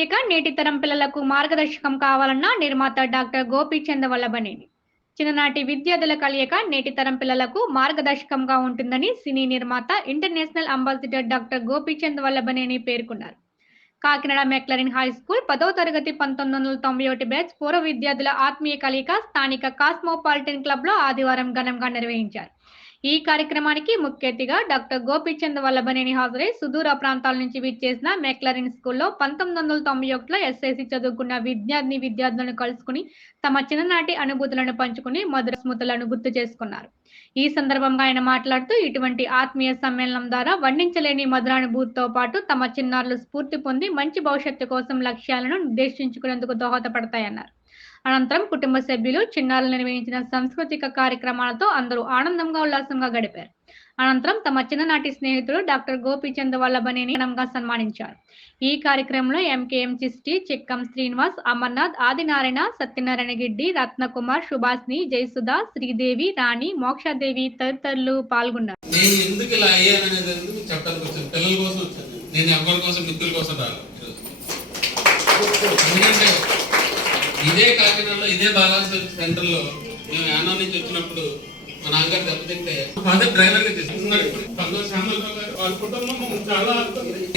కలియక నేటి తరం పిల్లలకు మార్గదర్శకం కావాలన్న నిర్మాత డాక్టర్ గోపీచంద్ వల్లభనేని. చిన్ననాటి విద్యార్థుల కలియక నేటి తరం పిల్లలకు మార్గదర్శకంగా ఉంటుందని సినీ నిర్మాత, international ambassador doctor Gopichand Vallabhaneni పేర్కొన్నారు. కాకినాడ మెక్లరిన్ హై స్కూల్ 10వ తరగతి 1991 బ్యాచ్ పూర్వ విద్యార్థుల ఆత్మీయ కలయిక స్థానిక కాస్మోపాలిటన్ క్లబ్లో ఆదివారం ఘనంగా నిర్వహించారు. ఈ కార్యక్రమానికి ముఖ్య అతిథిగా డాక్టర్ గోపీచంద్ వల్లభనేని హాజరై సుదూర ప్రాంతాల నుంచి విచ్చేసిన మెక్లరిన్ స్కూల్లో 1991లో ఎస్ఎస్సీ చదువుకున్న విద్యార్థులను కలుసుకుని తమ చిన్ననాటి అనుభూతులను పంచుకుని మధుర స్మృతులను గుర్తు చేసుకున్నారు. ఈ సందర్భంగా ఆయన మాట్లాడుతూ, ఇటువంటి ఆత్మీయ సమ్మేళనం ద్వారా వర్ణించలేని మధురానుభూతితో పాటు తమ చిన్నారులు స్ఫూర్తి పొంది మంచి భవిష్యత్తు కోసం లక్ష్యాలను నిర్దేశించుకునేందుకు దోహదపడతాయన్నారు. అనంతరం కుటుంబ సభ్యులు, చిన్నారులు నిర్వహించిన సాంస్కృతిక కార్యక్రమాలతో అందరూ ఆనందంగా ఉల్లాసంగా గడిపారు. అనంతరం తమ చిన్ననాటి స్నేహితుడు డాక్టర్ గోపీచంద్ వల్లభనేని ఘనంగా సన్మానించారు. ఈ కార్యక్రమంలో ఎంకేఎం చిస్టి, చిక్కం శ్రీనివాస్, అమర్నాథ్, ఆదినారాయణ, సత్యనారాయణ గిడ్డి, రత్నకుమార్, సుభాష్ని, జయసుధ, శ్రీదేవి, రాణి, మోక్షాదేవి తదితరులు పాల్గొన్నారు. ఇదే కాకినాడలో ఇదే బాలాజీ సెంటర్ లో మేము యానం నుంచి వచ్చినప్పుడు మా నాన్నగారు దెబ్బతింటే ఫాదర్ డ్రైవర్ గా తీసుకున్నారు. వాళ్ళ కుటుంబం చాలా,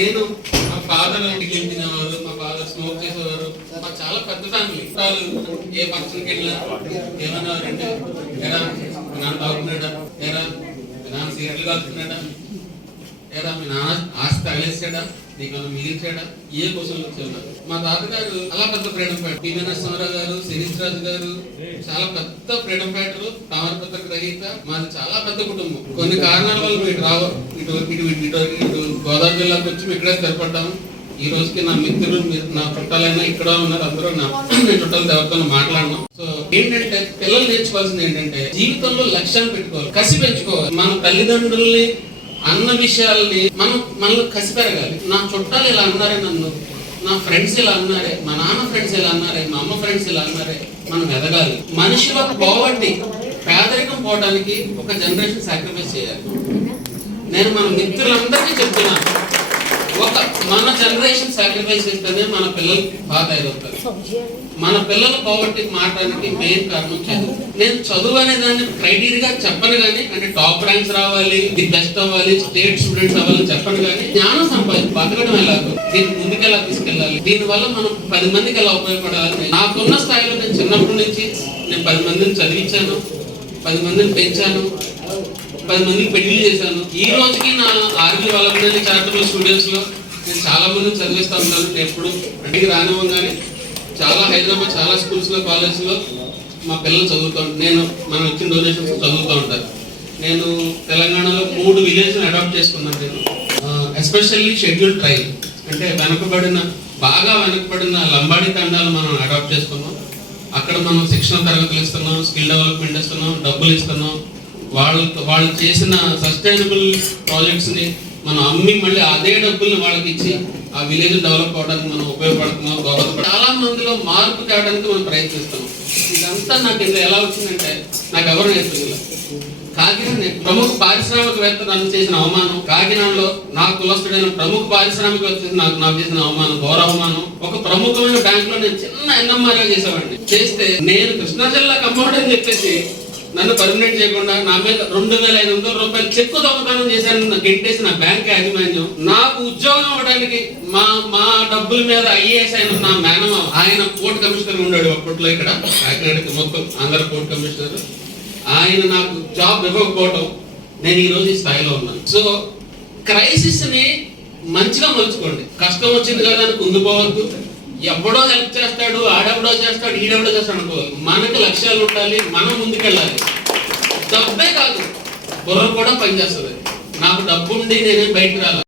నేను మా ఫాదర్ గేమ్ తినేవారు, మా ఫాదర్ స్మోక్ చేసేవారు, మా చాలా పెద్ద ఫ్యామిలీ. ఏ ఫంక్షన్కి వెళ్ళినా ఏమన్నారంటే, ఎరా మీ నాన్న తాగుతున్నాడా, ఎరా మీ నాన్న సీరియల్ కాల్చుతున్నాడా, ఎరా మీ నాన్న ఆస్తి తగిలేసాడా, నీకు మిగిల్చాడా, ఏ క్వశ్చన్లు వచ్చేవారు. మా తాతగారు చాలా పెద్ద ఫ్రీడమ్ ఫైటర్, పివి నరసింహారావు గారు, శిరీష్ రాజు గారు చాలా పెద్ద ఫ్రీడమ్ ఫైటర్, తామరపత్ర గ్రహీత. మాది చాలా పెద్ద కుటుంబం. కొన్ని కారణాల వల్ల ఇటు గోదావరి జిల్లాకు వచ్చి ఇక్కడే స్థిరపడ్డాము. ఈ రోజుకి నా మిత్రులు, నా చుట్టాలైనా ఇక్కడ ఉన్నారు, అందరూ నేను చుట్టాలు ఎవరితో మాట్లాడినాం. సో ఏంటంటే పిల్లలు నేర్చుకోవాల్సింది ఏంటంటే జీవితంలో లక్ష్యాలు పెట్టుకోవాలి, కసి పెంచుకోవాలి. మన తల్లిదండ్రుల్ని అన్న విషయాల్ని మనలో కసి పెరగాలి. నా చుట్టాలు ఇలా అన్నారే, నన్ను నా ఫ్రెండ్స్ ఇలా అన్నారే, మా నాన్న ఫ్రెండ్స్ ఇలా అన్నారే, మా అమ్మ ఫ్రెండ్స్ ఇలా అన్నారే, మనం ఎదగాలి. మనిషిలో పోవర్టీ, పేదరికం పోవడానికి ఒక జనరేషన్ సాక్రిఫైస్ చేయాలి. నేను మన మిత్రులందరికీ చెప్తున్నాను, మన జనరేషన్ సాక్రిఫైస్ చేస్తేనే మన పిల్లలు బాగా ఎదుగుతారు. మన పిల్లలు పోవర్టీకి మారడానికి మెయిన్ కారణం చదువు. నేను చదువు అనే దాన్ని క్రైటీరియా చెప్పను కానీ, అంటే టాప్ ర్యాంక్స్ రావాలి, ది బెస్ట్ అవ్వాలి, స్టేట్ స్టూడెంట్స్ అవ్వాలని చెప్పను కానీ, జ్ఞానం సంపాదించి బతకడం ఎలాగో, దీన్ని ముందుకెలా తీసుకెళ్ళాలి, దీనివల్ల మనం 10 మందికి ఎలా ఉపయోగపడాలి. నాకున్న స్థాయిలో నేను చిన్నప్పటి నుంచి నేను 10 మందిని చదివించాను, 10 మందిని పెంచాను, 10 మందికి పెళ్లి చేశాను. ఈ రోజుకి నా ఆర్మీ వల్లభనేని చారిటబుల్ స్టూడెంట్స్ లో నేను చాలా మందిని చదివిస్తూ ఉంటాను. నేను ఎప్పుడు బయటికి రానివ్వగానే చాలా హైదరాబాద్ చాలా స్కూల్స్ లో, కాలేజ్ లో మా పిల్లలు చదువుతూ ఉంటారు. మనం ఇచ్చిన డొనేషన్స్ చదువుతూ ఉంటారు. నేను తెలంగాణలో 3 విలేజ్ అడాప్ట్ చేసుకున్నాను. నేను ఎస్పెషల్లీ షెడ్యూల్ ట్రైబ్, అంటే బాగా వెనకబడిన లంబాడి తండాలు మనం అడాప్ట్ చేసుకున్నాం. అక్కడ మనం శిక్షణ తరగతులు ఇస్తున్నాం, స్కిల్ డెవలప్మెంట్ ఇస్తున్నాం, డబ్బులు ఇస్తున్నాం. వాళ్ళు చేసిన సస్టైనబుల్ ప్రాజెక్ట్స్ ని మనం అమ్మి మళ్ళీ అదే డబ్బుల్ని వాళ్ళకి ఇచ్చి ఆ విలేజ్ డెవలప్ అవడానికి మనం ఉపయోగపడుతున్నాం. చాలా మందిలో మార్పు తేవడానికి మనం ప్రయత్నిస్తున్నాం. ఇదంతా నాకు ఇంత ఎలా వచ్చిందంటే, నాకు ఎవరు నేర్పించలేదు. కాకినాడ ప్రముఖ పారిశ్రామికవేత్త నన్ను చేసిన అవమానం, కాకినాడలో నా కులస్తుడైన ప్రముఖ పారిశ్రామికవేత్త నాకు చేసిన అవమానం, ఘోర అవమానం. ఒక ప్రముఖమైన బ్యాంక్ లో నేను చిన్న ఎన్ఎంఆర్గా చేసేవాడిని. చేస్తే నేను కృష్ణా జిల్లా కంపౌండర్ అని చెప్పేసి నన్ను పర్మినెంట్ చేయకుండా నా మీద 2500 రూపాయలు చెక్కు దొంగతనం చేశాను, గెంటేసి నా బ్యాంక్ యాజమాన్యం. నాకు ఉద్యోగం ఇవ్వడానికి మా డబ్బుల మీద ఐఏఎస్ అయిన నా మేనమ, ఆయన కోర్టు కమిషనర్ ఉండాడు అప్పట్లో ఇక్కడ కాకినాడకి, మొత్తం ఆంధ్ర కోర్టు కమిషనర్. ఆయన నాకు జాబ్ ఇవ్వకపోవటం నేను ఈ రోజు ఈ స్థాయిలో ఉన్నాను. సో క్రైసిస్ ని మంచిగా మలుచుకోండి. కష్టం వచ్చింది కదా అని కుంగిపోవద్దు. ఎవడో హెల్ప్ చేస్తాడు, ఆడెవడో చేస్తాడు, ఈడెవడో చేస్తాడు అనుకోవాలి. మనకి లక్ష్యాలు ఉండాలి, మనం ముందుకెళ్ళాలి. డబ్బే కాదు, బుర్ర కూడా పనిచేస్తుంది. నాకు డబ్బు ఉండి నేనేం బయటకు రాలి.